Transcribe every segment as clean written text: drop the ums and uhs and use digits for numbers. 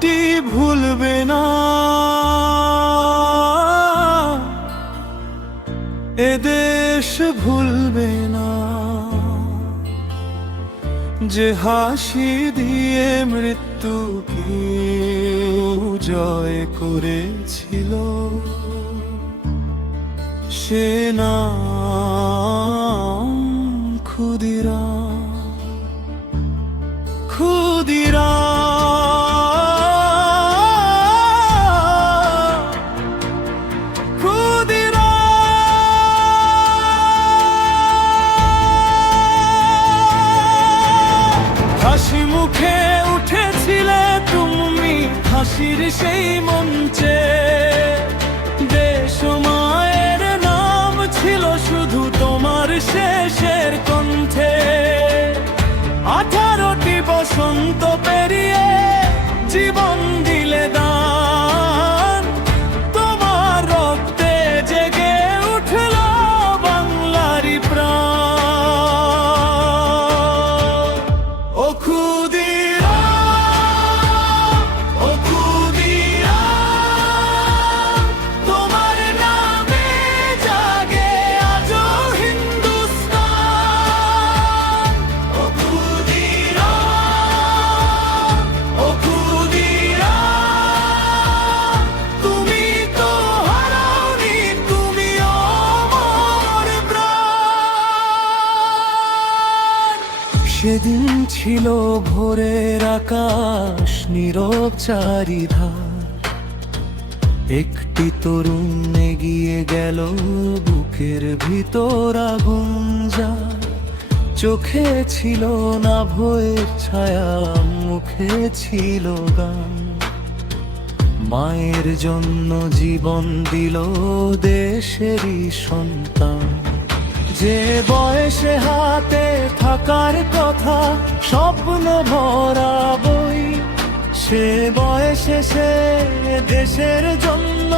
মাটি ভুলবে না, এদেশ ভুলবে না, যে হাসি দিয়ে মৃত্যুকে জয় করেছিল, সে নাম ক্ষুদিরাম। হাসি মুখে উঠেছিলে তুমি হাসির সেই মঞ্চে, দেশ মায়ের নাম ছিল শুধু তোমার শেষের কণ্ঠে। 18টি বসন্ত পেরিয়ে জীবন দিলে দান, তোমার রক্তে জেগে উঠল বাংলারই প্রাণ। ও ক্ষুদিরাম, ও ক্ষুদিরাম, তোমার নামে জাগে আজও হিন্দুস্তান। ও ক্ষুদিরাম, ও ক্ষুদিরাম, তুমি তো হারাওনি, তুমি অমর প্রাণ। সেদিন ছিল ভোরের আকাশ নীরব চারিধার, একটি তরুণ এগিয়ে গেল বুকের ভিতর আগুন জ্বাল। চোখে ছিল না ভয়ের ছায়া, মুখে ছিল গান। মায়ের জন্য জীবন দিল দেশেরই সন্তান, যে বয়সে হাতে থাকার কথা স্বপ্ন ভরা বই, সে বয়সে সে দেশের জন্য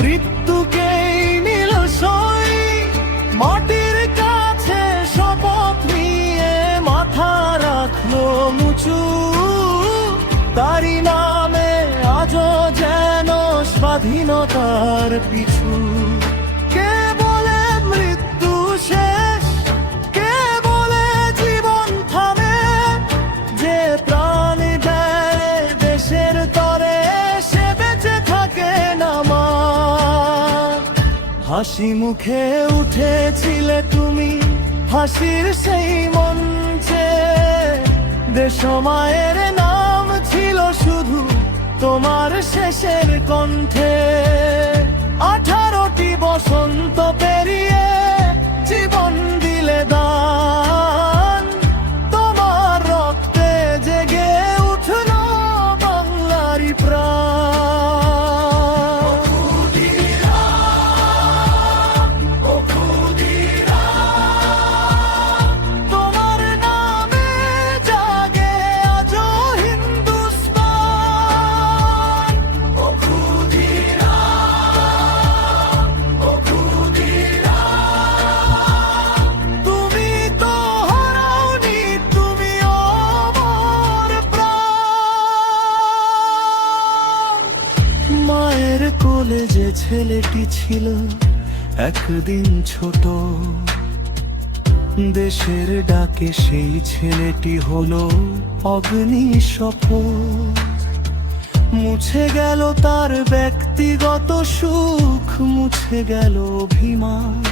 মৃত্যুকেই নিল সই। মাটির কাছে শপথ নিয়ে মাথা রাখলো মুচু, তারি নামে আজও যেন স্বাধীনতার পিছু। কে বলে মৃত্যু শেষ, কে বলে জীবন থামে, যে প্রাণ দেয় দেশের তরে সে বেঁচে থাকে না মা। হাসি মুখে উঠেছিলে তুমি হাসির সেই মঞ্চে, দেশ মায়ের নাম ছিল শুধু তোমার শেষের কণ্ঠে। 18টি বসন্ত পেরিয়ে জীবন দিলে দান, তোমার রক্তে জেগে উঠল বাংলারই প্রাণ। তোমার নামে জাগে আজও হিন্দুস্তান। ও ক্ষুদিরাম, ও ক্ষুদিরাম, তুমি তো হারাওনি, তুমি অমর প্রাণ। মায়ের কোলে যে ছেলেটি ছিল একদিন ছোট, দেশের ডাকে সেই ছেলেটি হলো অগ্নি শপথ। মুছে গেল তার ব্যক্তিগত সুখ, মুছে গেল অভিমান।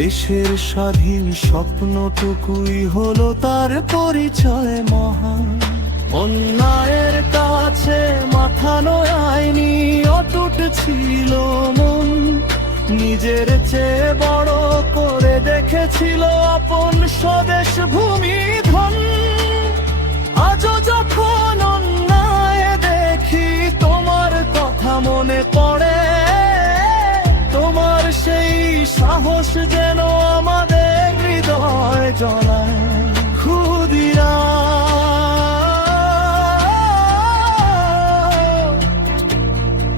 দেশের স্বাধীন স্বপ্নটুকুই হলো তার পরিচয় মহান। অন্যায়ের কাছে মাথা নোয়ায়নি, অটুট ছিল মন। নিজের চেয়ে বড় করে দেখেছিল আপন স্বদেশ ভূমি ধন। আজও যখন অন্যায় দেখি তোমার কথা মনে পড়ে, তোমার সেই সাহস যেন আমাদের হৃদয় জ্বলায়। ক্ষুদিরাম,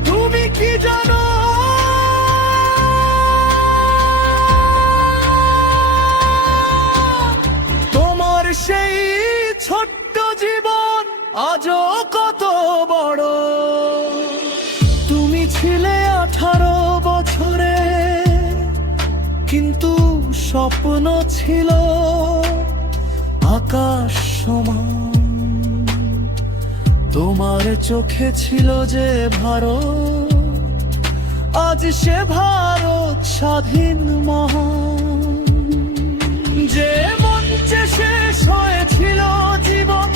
তুমি কি জানো তোমার সেই ছোট্ট জীবন আজও কত বড়। ছিলে 18 বছরে, কিন্তু স্বপ্ন ছিল আকাশ সমান। তোমার চোখে ছিল যে ভারত, আজ সে ভারত স্বাধীন মহান। যে মঞ্চে শেষ হয়েছিল জীবন,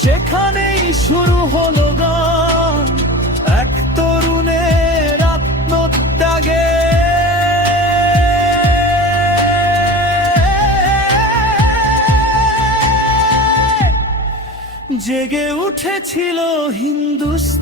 সেখানেই শুরু হলো গান এক তরুণের আত্মত্যাগে। জেগে উঠেছিল হিন্দুস্তান।